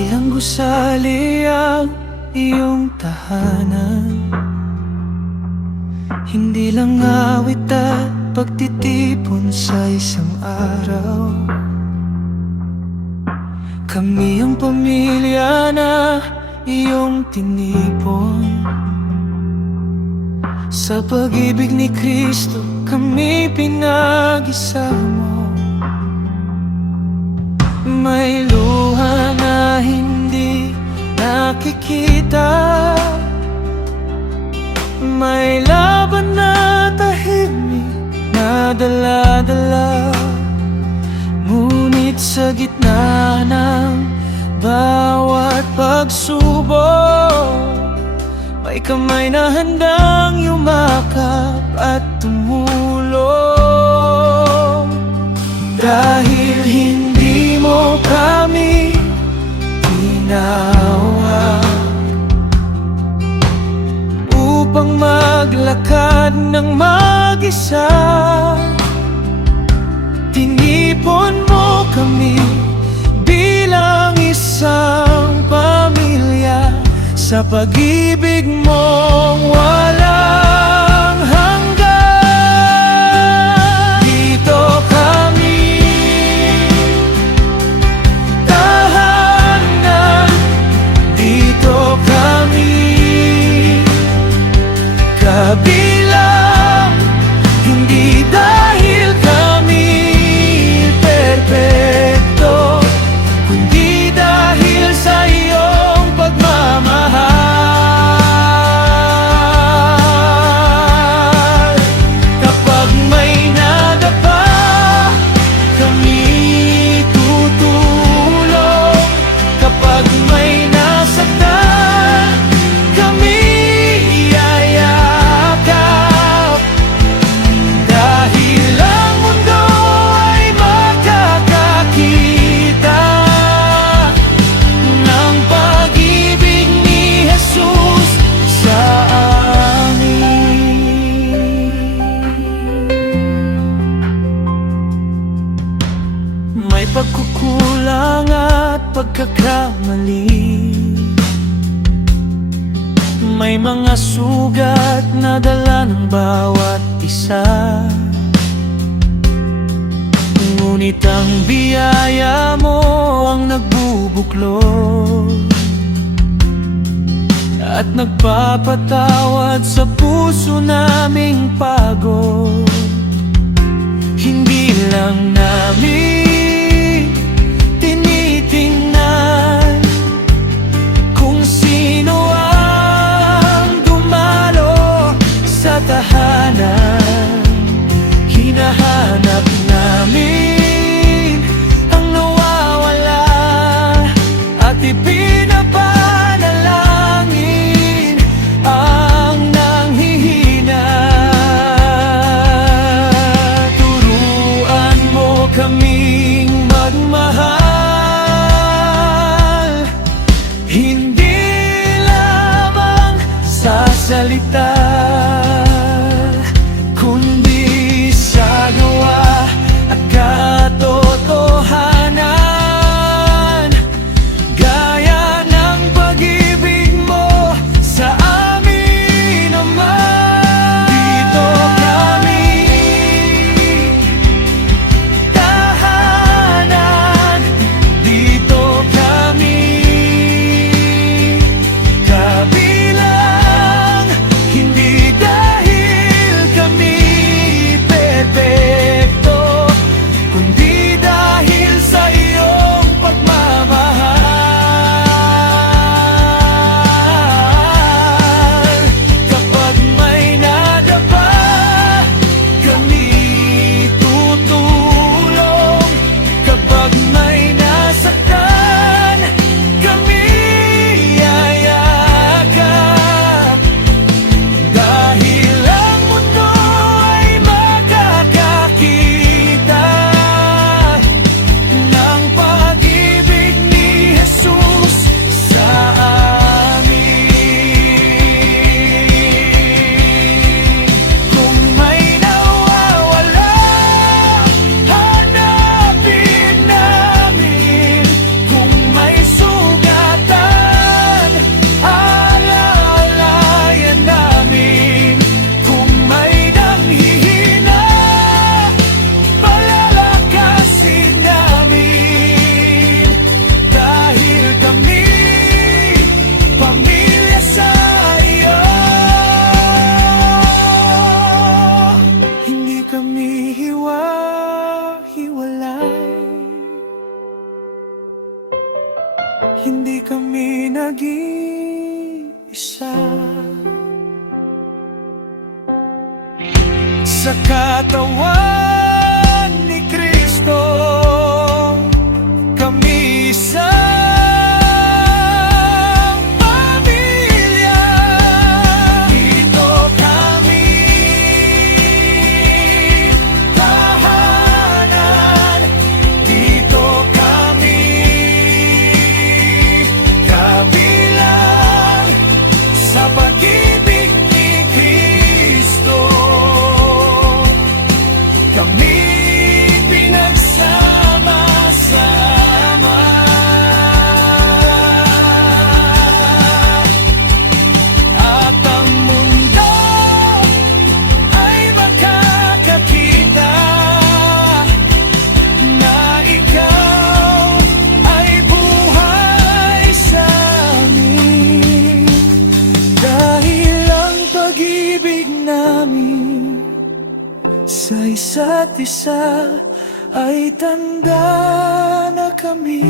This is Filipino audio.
Hindi lang gusali ang iyong tahanan, hindi lang awit at pagtitipon sa isang araw. Kami ang pamilya na iyong tinipon. Sa pag-ibig ni Kristo kami pinag-isa mo. May luha na hindi nakikita, may laban na tahimik na dala-dala. Ngunit sa gitna ng bawat pagsubok, may kamay na handang yumakap at tumulong. Dahil hindi mo kami tinawag upang maglakad ng mag-isa, tinipon mo kami bilang isang pamilya sa pag-ibig mong walang hanggan. Dito kami, tahanan, dito kami, kabilang, hindi dahil kami perpekto, kundi dahil sa iyong pagmamahal. Kapag may nadapa, kami tutulong. Kapag may nasaktan, kami iyayakap. Dahil ang mundo ay makakakita ng pag-ibig ni Jesus sa amin. May pagkukulang at pagkakamali, may mga sugat na dala ng bawat isa. Ngunit ang biyaya mo ang nagbubuklod at nagpapatawad sa puso naming pagod. Hindi lang namin tinitingnan kung sino ang dumalo sa tahanan. Hinahanap namin ang nawawala at ipinapanalangin ang nanghihina. Turuan mo kaming magmahal, hindi lamang sa salita, kundi sa gawa at katotohanan. Gaya ng pag-ibig mo sa amin, Ama. Dito kami, tahanan, dito kami, kabilang, hindi hindi kami nag-iisa. Sa katawan ni Kristo, kami isang pamilya. Dito kami tahanan, dito kami kabilang sa pag-ibig ni Kristo. Kami pinagsama-sama, at ang mundo ay makakakita na ikaw ay buhay sa amin. Dahil ang pag-ibig namin sa isa't isa ay tanda na kami